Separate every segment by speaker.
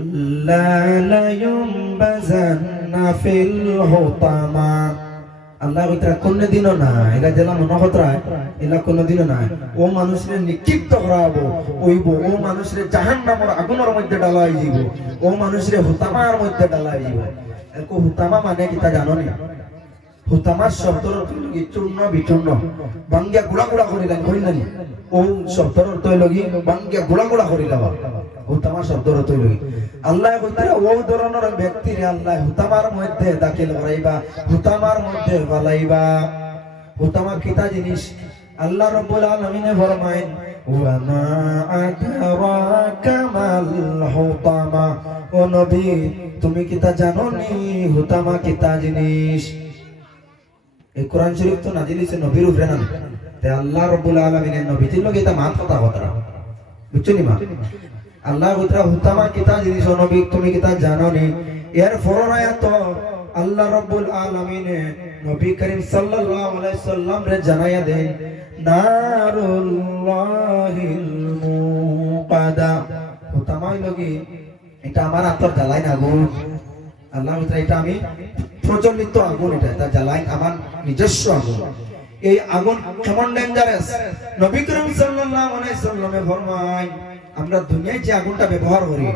Speaker 1: كلا لينبذن في الحطمة আল্লাহ কইতরা কোন দিনও না এলা জেলা মনে হতরা এলা কোন দিনও না ও মানুষের নিক্ষিপ্ত করাবো ওইব ও মানুষের জাহান্নামের আগুনের মধ্যে ডালাই দিব ও মানুষের হুতামার মধ্যে ডালাই দিব একো হুতামা মানে কি তা জানো নি হুতামার শব্দর কি চূর্ণ বিচূর্ণ। বাঙ্গিয়া গুড়া গুড়া করিলেন করিলেন ও শব্দর অর্থ হইল কি বাঙ্গিয়া গুড়া গুড়া করিলাম হুতামা শব্দর অর্থ কি আল্লাহ কইতে ও ধরনের ব্যক্তিরে আল্লাহ হুতামার মধ্যে দাখিল করাইবা, হুতামার মধ্যে ফালাইবা। হুতামা কিতা জিনিস? আল্লাহ রাব্বুল আলামিনে ফরমায়েন, ওয়া মা আদরাকা মাল হুতামা। ও নবী, তুমি কিতা জানো নি হুতামা কিতা জিনিস? এই কোরআন শরীফ তো নাজিল হইছে নবীর উপরে না? তে আল্লাহ রাব্বুল আলামিনের নবী তিন লগে এটা মাত কথা কথা বুঝছ নি মা? আল্লাহ উতরা হুতামা কিতা জিনিস নবী তুমি কিতা জানো নি এর ফরনায়া তো আল্লাহ রাব্বুল আলামিনে নবী করিম সাল্লাল্লাহু আলাইহি সাল্লাম রে জানায়া দেন, নারুল্লাহিল মুকাদা। হুতামা লগি এটা আমার আত্মার জ্বালাই না আগুন আল্লাহ উতরা এটা আমি প্রচলিত আগুন এটা এটা জ্বালাই আমার নিজস্ব আগুন। এই আগুন কেমন ডেঞ্জারাস নবী করিম সাল্লাল্লাহু আলাইহি সাল্লামে ফরমায়, আমরা দুনিয়ায় যে আগুনটা ব্যবহার করি,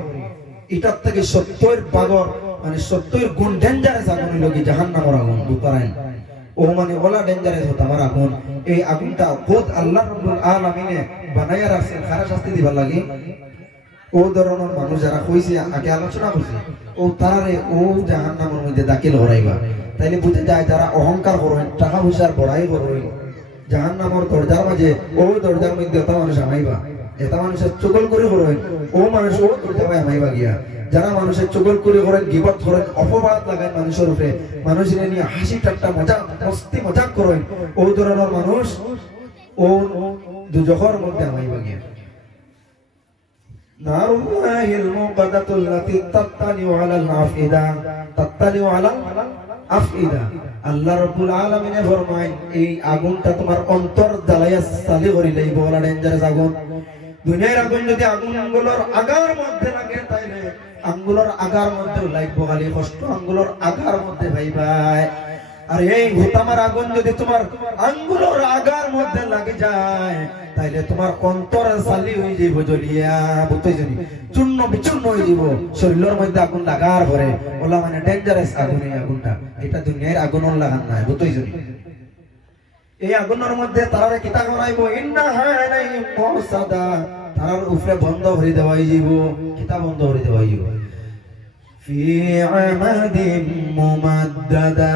Speaker 1: এটার থেকে সত্যের পাগর মানে সত্যের গুণ ডেঞ্জারাস আগুন হইল কি জাহান্নামের আগুন, বুঝতে ও মানে ওলা ডেঞ্জারাস হতো আমার আগুন। এই আগুনটা খোদ আল্লাহ রাব্বুল আলামিনে বানাইয়া রাখছেন খারাপ শাস্তি দিবার লাগি? ও ধরনের মানুষ যারা কইছে, আগে আলোচনা করছে। ও তারারে ও জাহান্নামের মধ্যে দাখিল করাইবা তাইলে বুঝে যায় যারা অহংকার করেন টাকা পয়সার বড়াই করেন জাহান্নামের দরজার মাঝে ও দরজার মধ্যে এত মানুষ আমাইবা এটা মানুষের চুগল করে করেন ও মানুষ ও দরজা পায় আমাইবা গিয়া। যারা মানুষের চুগল করে করেন গিবত করেন অপবাদ লাগান মানুষের উপরে, মানুষের নিয়ে হাসি ঠাট্টা, মজা, মস্তি, মজাক করেন, ও ধরনের মানুষ ও দুজখর মধ্যে আমাইবা গিয়া। نار الله الموقدة التي تطلع على الأفئدة تطلع على الأفئدة আল্লাহ রাব্বুল আলামিনে ফরমায় এই আগুনটা তোমার অন্তর জ্বালাইয়া চালি করিলেই বলা ডেঞ্জারাস আগুন দুনিয়ার আগুন যদি আগুনগুলোর আগার মধ্যে লাগে তাইলে আঙ্গুলোর আগার মধ্যে লাগবো খালি কষ্ট আঙ্গুলোর আগার মধ্যে ভাই ভাই আর এই হুতামার আগুন যদি তোমার আঙ্গুলোর আগার মধ্যে লাগে যায়, তাইলে তোমার অন্তর সালি হয়ে যাইব জ্বলিয়া বুঝতে জানি চূর্ণ বিচূর্ণ হয়ে যাব শরীরের মধ্যে আগুন লাগার পরে, ওলা মানে ডেঞ্জারাস আগুন এই আগুনটা। এটা দুনিয়ার আগুন লাগান নাই, বুঝতে জানি এই আগুনের মধ্যে তারারে কিতা করাইব ইন্না হানাই মুসাদা। তারার উপরে বন্ধ করে দেওয়াই যাব কিতা বন্ধ করে দেওয়াই যাব ফি আমাদিন মুমাদ্দাদা।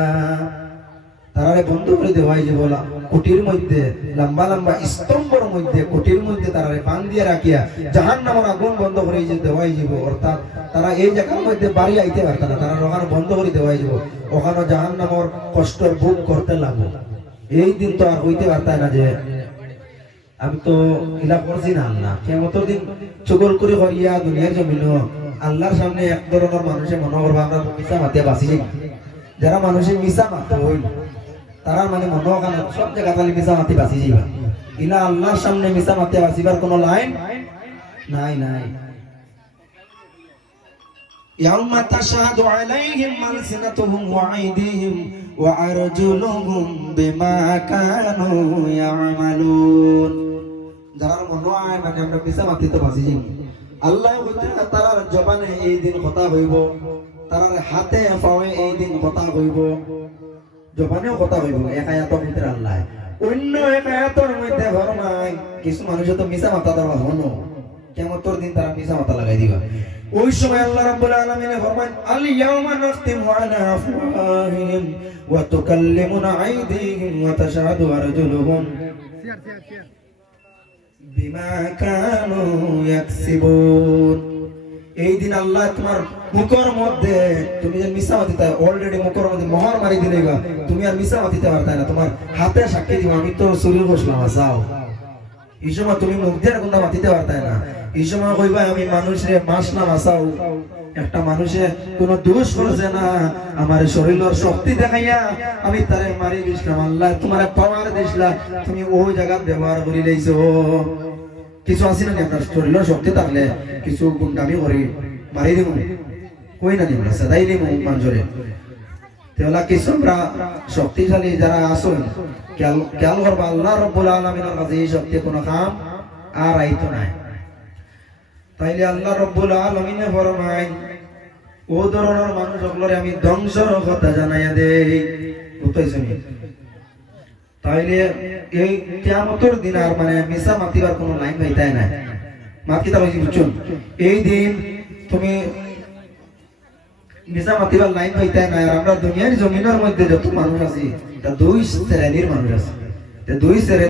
Speaker 1: তারারে বন্ধ করে দেওয়াই যে বলা কুটির মধ্যে, লম্বা লম্বা স্তম্ভর মধ্যে, কুটির মধ্যে তারারে বান দিয়ে রাখিয়া জাহান নামর আগুন বন্ধ করে যে দেওয়াই যাব অর্থাৎ তারা এই জায়গার মধ্যে বাড়ি আইতে পারত না, তারা ওখানে বন্ধ করে দেওয়াই যাব ওখানে জাহান নামর কষ্ট ভোগ করতে লাগবো এই দিন তো আর হইতে পারতাই না যে, আমি তো ইলা করছি না আল্লাহ। কেমত দিন চুগল করে হইয়া দুনিয়ার জমিন, আল্লাহর সামনে এক ধরনের মানুষে মনে করব আমরা মিশা মাতে বাঁচি যাই যারা মানুষের মিশা মাতে হইল তারা মানে মনে ওখানে সব জায়গা খালি মিশা মাতে বাঁচি যাইবা ইলা আল্লাহর সামনে মিশা মাতে বাঁচিবার কোনো লাইন নাই নাই يوم تشهد عليهم ألسنتهم وأيديهم وأرجلهم بما كانوا يعملون যারা মনে হয় মানে আমরা মিশা মাতিতে বাঁচি যাই আল্লাহ হইতে তারার জবানে এই দিন কথা হইব তারার হাতে পাওয়ে এই দিন কথা হইব জবানেও কথা হইব এক আয়াতর ভিতরে আল্লাহ। অন্য এক আয়াতর মধ্যে ফরমায় কিছু মানুষ তো মিশা মাথা দেওয়া হনো কেমতর দিন তারা মিশা মাথা লাগাই দিবা? ওই সময় আল্লাহ রাব্বুল আলামিন ফরমান আল ইয়াওমা নাখতিমু আলা আফওয়াহিহিম ওয়া তুকাল্লিমুনা আইদিহিম ওয়া তাশহাদু আরজুলুহুম বিমা কানু ইয়াকসিবুন। এই দিন আল্লাহ তোমার মুখর মধ্যে, তুমি যে মিশা মাতিতে অলরেডি মুখর মধ্যে মোহর মারি দিলে তুমি আর মিশা মাতিতে পারতা না, তোমার হাতে সাক্ষী দিব, আমি তো শরীর বসলাম যাও। এই সময় তুমি মুখ দিয়ে কোনটা মাতিতে পারতা না। এই সময় কইবা আমি মানুষরে মাসলাম আসাও একটা মানুষে কোনো দোষ করছে না, আমার শরীরের শক্তি দেখাইয়া আমি তারে মারি দিছিলাম। আল্লাহ তোমার পাওয়ার দিছিলা, তুমি ওই জায়গা ব্যবহার করি লাইছো কিছু আছে না আপনার শরীরের শক্তি থাকলে কিছু গুন্ডামি করি মারি দিব কই না নিমরা সদাই দিব মঞ্জুরে তেলা কিছু আমরা শক্তিশালী যারা আসুন খেয়াল করবা আল্লাহ রব্বুল আলমিনের কাছে এই শক্তি কোনো কাম আর আইতো নাই। তাইলে আল্লাহ রব্বুল আলমিনে ফরমাই ও ধরনের মানুষ সকলরে আমি ধ্বংসর কথা জানাইয়া দেই। বুঝতেছি তাইলে এই কিয়ামতের দিন আর মানে মিশা মাতিবার কোনো লাইন পাইতাই নাই। মাত কিতা পাইছি বুঝছুন এই দিন তুমি মিশা মাতিবার লাইন পাইতাই নাই আর আমরা দুনিয়ার জমিনের মধ্যে যত মানুষ আছি তা দুই শ্রেণির মানুষ আছে। তা দুই শ্রেণি